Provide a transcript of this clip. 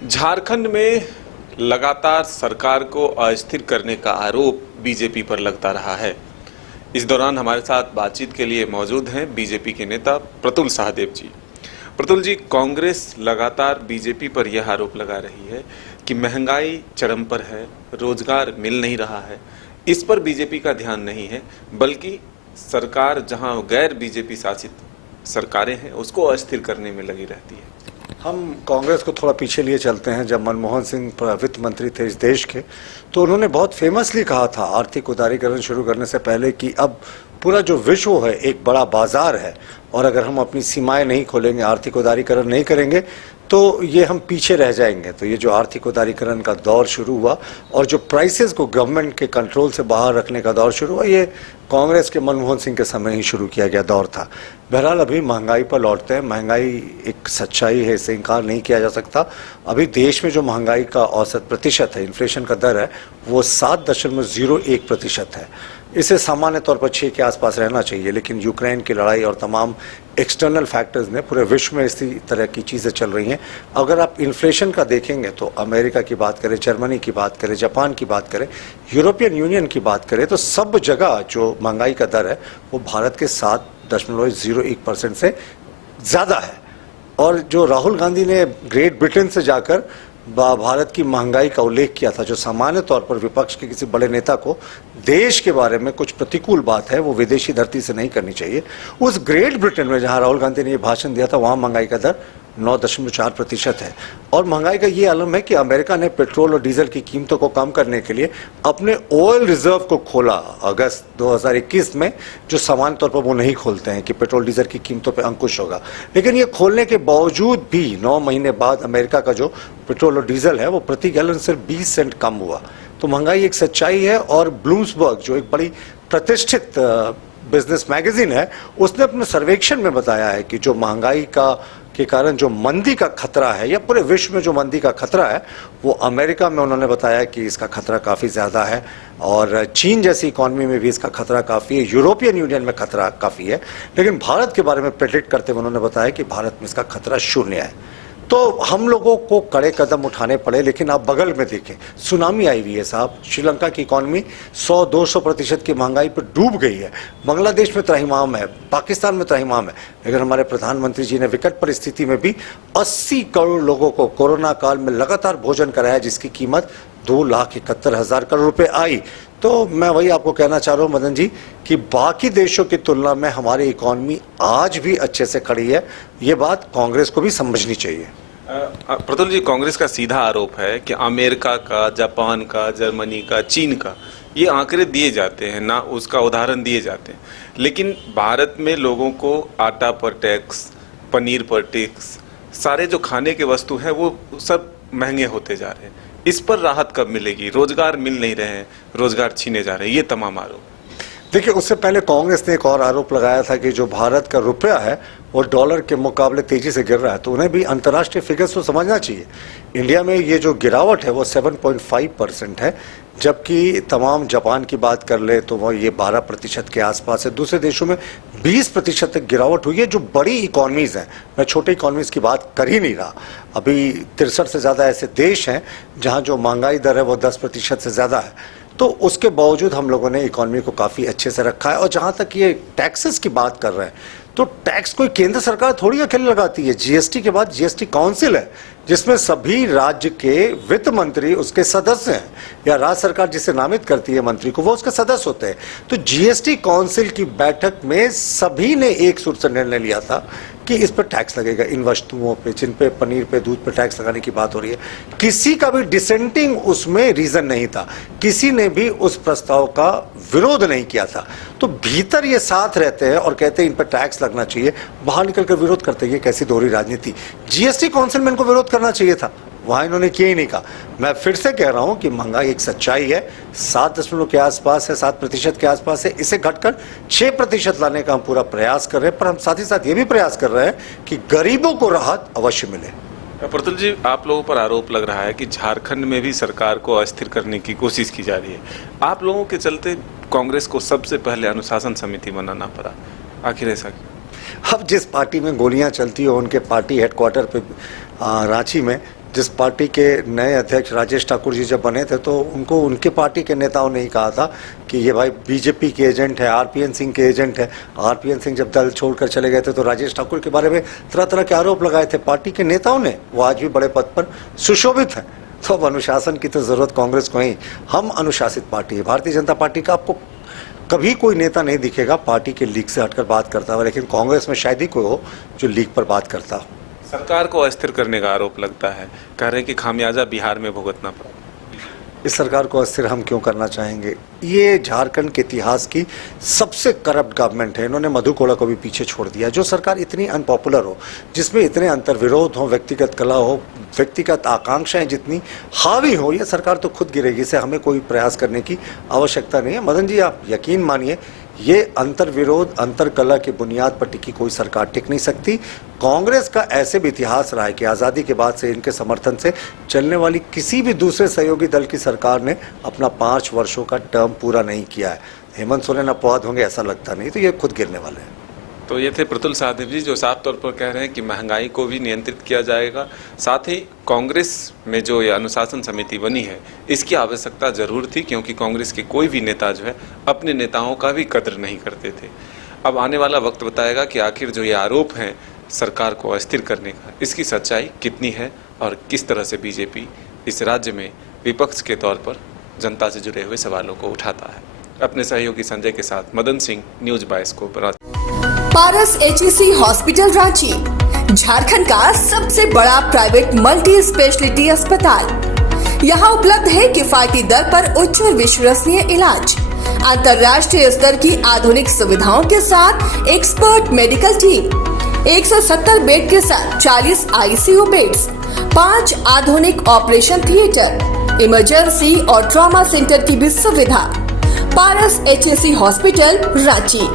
झारखंड में लगातार सरकार को अस्थिर करने का आरोप बीजेपी पर लगता रहा है। इस दौरान हमारे साथ बातचीत के लिए मौजूद हैं बीजेपी के नेता प्रतुल सहदेव जी। प्रतुल जी, कांग्रेस लगातार बीजेपी पर यह आरोप लगा रही है कि महंगाई चरम पर है, रोजगार मिल नहीं रहा है। इस पर बीजेपी का ध्यान नहीं है, बल्कि सरकार जहां गैर बीजेपी शासित सरकारें हैं उसको अस्थिर करने में लगी रहती है। हम कांग्रेस को थोड़ा पीछे लिए चलते हैं। जब मनमोहन सिंह वित्त मंत्री थे इस देश के, तो उन्होंने बहुत फेमसली कहा था आर्थिक उदारीकरण शुरू करने से पहले कि अब पूरा जो विश्व है एक बड़ा बाजार है और अगर हम अपनी सीमाएं नहीं खोलेंगे, आर्थिक उदारीकरण नहीं करेंगे तो ये हम पीछे रह जाएंगे। तो ये जो आर्थिक उदारीकरण का दौर शुरू हुआ और जो प्राइसेस को गवर्नमेंट के कंट्रोल से बाहर रखने का दौर शुरू हुआ, ये कांग्रेस के मनमोहन सिंह के समय ही शुरू किया गया दौर था। बहरहाल अभी महंगाई पर लौटते हैं। महंगाई एक सच्चाई है, इससे इनकार नहीं किया जा सकता। अभी देश में जो महंगाई का औसत प्रतिशत है, इन्फ्लेशन का दर है, वो 7.01% है। इसे सामान्य तौर पर 6 के आसपास रहना चाहिए, लेकिन यूक्रेन की लड़ाई और तमाम एक्सटर्नल फैक्टर्स ने पूरे विश्व में इसी तरह की चीज़ें चल रही हैं। अगर आप इन्फ्लेशन का देखेंगे तो अमेरिका की बात करें, जर्मनी की बात करें, जापान की बात करें, यूरोपियन यूनियन की बात करें, तो सब जगह जो महंगाई का दर है वो भारत के 7.01% से ज़्यादा है। और जो राहुल गांधी ने ग्रेट ब्रिटेन से जाकर भारत की महंगाई का उल्लेख किया था, जो सामान्य तौर पर विपक्ष के किसी बड़े नेता को देश के बारे में कुछ प्रतिकूल बात है वो विदेशी धरती से नहीं करनी चाहिए, उस ग्रेट ब्रिटेन में जहां राहुल गांधी ने ये भाषण दिया था वहां महंगाई का दर 9.4% है। और महंगाई का ये आलम है कि अमेरिका ने पेट्रोल और डीजल की कीमतों को कम करने के लिए अपने ऑयल रिजर्व को खोला अगस्त 2021 में, जो सामान्य तौर पर वो नहीं खोलते हैं कि पेट्रोल डीजल की कीमतों पर अंकुश होगा। लेकिन ये खोलने के बावजूद भी 9 महीने बाद अमेरिका का जो पेट्रोल और डीजल है वो प्रति गैलन सिर्फ 20 सेंट कम हुआ। तो महंगाई एक सच्चाई है। और ब्लूमबर्ग जो एक बड़ी प्रतिष्ठित बिजनेस मैगजीन है, उसने अपने सर्वेक्षण में बताया है कि जो महंगाई के कारण जो मंदी का खतरा है या पूरे विश्व में जो मंदी का खतरा है वो अमेरिका में उन्होंने बताया कि इसका खतरा काफ़ी ज़्यादा है और चीन जैसी इकॉनमी में भी इसका खतरा काफ़ी है, यूरोपियन यूनियन में खतरा काफ़ी है। लेकिन भारत के बारे में प्रेडिक्ट करते हुए उन्होंने बताया कि भारत में इसका खतरा 0 है। तो हम लोगों को कड़े कदम उठाने पड़े। लेकिन आप बगल में देखें, सुनामी आई हुई है साहब। श्रीलंका की इकॉनमी 100-200% की महंगाई पर डूब गई है। बांग्लादेश में त्राहिमाम है, पाकिस्तान में त्राहिमाम है। लेकिन हमारे प्रधानमंत्री जी ने विकट परिस्थिति में भी 80 करोड़ लोगों को कोरोना काल में लगातार भोजन कराया, जिसकी कीमत 2,71,000 करोड़ रुपए आई। तो मैं वही आपको कहना चाह रहा हूँ मदन जी कि बाकी देशों की तुलना में हमारी इकॉनमी आज भी अच्छे से खड़ी है। ये बात कांग्रेस को भी समझनी चाहिए। प्रतुल जी, कांग्रेस का सीधा आरोप है कि अमेरिका का, जापान का, जर्मनी का, चीन का ये आंकड़े दिए जाते हैं, ना उसका उदाहरण दिए जाते हैं, लेकिन भारत में लोगों को आटा पर टैक्स, पनीर पर टैक्स, सारे जो खाने के वस्तु हैं वो सब महंगे होते जा रहे हैं। इस पर राहत कब मिलेगी? रोजगार मिल नहीं रहे हैं, रोजगार छीने जा रहे हैं, ये तमाम आरोप। देखिए, उससे पहले कांग्रेस ने एक और आरोप लगाया था कि जो भारत का रुपया है वो डॉलर के मुकाबले तेजी से गिर रहा है। तो उन्हें भी अंतर्राष्ट्रीय फिगर्स तो समझना चाहिए। इंडिया में ये जो गिरावट है वो 7.5% है, जबकि तमाम जापान की बात कर ले तो वो ये 12% के आसपास है। दूसरे देशों में 20% तक गिरावट हुई है, जो बड़ी इकॉनमीज़ हैं। मैं छोटी इकॉनमीज़ की बात कर ही नहीं रहा। अभी 63 से ज़्यादा ऐसे देश हैं जहाँ जो महंगाई दर है वो 10% से ज़्यादा है। तो उसके बावजूद हम लोगों ने इकॉनमी को काफ़ी अच्छे से रखा है। और जहाँ तक ये टैक्सेस की बात कर रहे हैं, तो टैक्स कोई केंद्र सरकार थोड़ी अकेले लगाती है। जीएसटी के बाद जीएसटी काउंसिल है, जिसमें सभी राज्य के वित्त मंत्री उसके सदस्य हैं, या राज्य सरकार जिसे नामित करती है मंत्री को, वो उसके सदस्य होते हैं। तो जीएसटी काउंसिल की बैठक में सभी ने एक सुर से निर्णय लिया था कि इस पर टैक्स लगेगा, इन वस्तुओं पे, जिन पे पनीर पे, दूध पे टैक्स लगाने की बात हो रही है। किसी का भी डिसेंटिंग उसमें रीजन नहीं था, किसी ने भी उस प्रस्ताव का विरोध नहीं किया था। तो भीतर ये साथ रहते हैं और कहते हैं इन पर टैक्स लगना चाहिए, बाहर निकलकर विरोध करते हैं। ये कैसी दोहरी राजनीति? जीएसटी काउंसिल में इनको विरोध करना चाहिए था, वहां इन्होंने किया ही नहीं। कहा। मैं फिर से कह रहा हूं कि महंगाई एक सच्चाई है, 7 के आसपास है, 7% के आसपास है। इसे घटकर 6% लाने का हम पूरा प्रयास कर रहे हैं, पर हम साथ ही साथ ये भी प्रयास कर रहे हैं कि गरीबों को राहत अवश्य मिले। प्रतुल जी, आप लोगों पर आरोप लग रहा है कि झारखंड में भी सरकार को अस्थिर करने की कोशिश की जा रही है। आप लोगों के चलते कांग्रेस को सबसे पहले अनुशासन समिति बनाना पड़ा, आखिर ऐसा क्यों? अब जिस पार्टी में गोलियां चलती हो, उनके पार्टी हेडक्वार्टर पे रांची में जिस पार्टी के नए अध्यक्ष राजेश ठाकुर जी जब बने थे तो उनको उनके पार्टी के नेताओं ने ही कहा था कि ये भाई बीजेपी के एजेंट है, आरपीएन सिंह के एजेंट है। आरपीएन सिंह जब दल छोड़कर चले गए थे तो राजेश ठाकुर के बारे में तरह तरह के आरोप लगाए थे पार्टी के नेताओं ने। वो आज भी बड़े पद पर सुशोभित हैं। तो अब अनुशासन की तो जरूरत कांग्रेस को ही। हम अनुशासित पार्टी है। भारतीय जनता पार्टी का आपको कभी कोई नेता नहीं दिखेगा पार्टी के लीक से हटकर बात करता हुआ, लेकिन कांग्रेस में शायद ही कोई हो जो लीक पर बात करता हो। सरकार को अस्थिर करने का आरोप लगता है, कह रहे हैं कि खामियाजा बिहार में भुगतना पड़ा। इस सरकार को अस्थिर हम क्यों करना चाहेंगे? ये झारखंड के इतिहास की सबसे करप्ट गवर्नमेंट है। इन्होंने मधु कोड़ा को भी पीछे छोड़ दिया। जो सरकार इतनी अनपॉपुलर हो, जिसमें इतने अंतर्विरोध हो, व्यक्तिगत कला हो, व्यक्तिगत आकांक्षाएं जितनी हावी हो, ये सरकार तो खुद गिरेगी। इसे हमें कोई प्रयास करने की आवश्यकता नहीं है। मदन जी, आप यकीन मानिए, ये अंतर्विरोध, अंतरकला की बुनियाद पर टिकी कोई सरकार टिक नहीं सकती। कांग्रेस का ऐसे भी इतिहास रहा है कि आज़ादी के बाद से इनके समर्थन से चलने वाली किसी भी दूसरे सहयोगी दल की सरकार ने अपना 5 वर्षों का टर्म पूरा नहीं किया है। हेमंत सोरेन अपवाद होंगे ऐसा लगता नहीं, तो ये खुद गिरने वाले हैं। तो ये थे प्रतुल सहदेव जी, जो साफ तौर पर कह रहे हैं कि महंगाई को भी नियंत्रित किया जाएगा। साथ ही कांग्रेस में जो ये अनुशासन समिति बनी है, इसकी आवश्यकता जरूर थी, क्योंकि कांग्रेस के कोई भी नेता जो है अपने नेताओं का भी कद्र नहीं करते थे। अब आने वाला वक्त बताएगा कि आखिर जो ये आरोप हैं सरकार को अस्थिर करने का, इसकी सच्चाई कितनी है और किस तरह से बीजेपी इस राज्य में विपक्ष के तौर पर जनता से जुड़े हुए सवालों को उठाता है। अपने सहयोगी संजय के साथ मदन सिंह, न्यूज बाइस्कोप। पारस HEC हॉस्पिटल रांची झारखंड का सबसे बड़ा प्राइवेट मल्टी स्पेशलिटी अस्पताल। यहाँ उपलब्ध है किफायती दर पर उच्च और विश्वसनीय इलाज, अंतर्राष्ट्रीय स्तर की आधुनिक सुविधाओं के साथ एक्सपर्ट मेडिकल टीम, 170 बेड के साथ 40 ICU बेड्स, 5 आधुनिक ऑपरेशन थिएटर, इमरजेंसी और ट्रॉमा सेंटर की भी सुविधा। पारस HEC हॉस्पिटल रांची।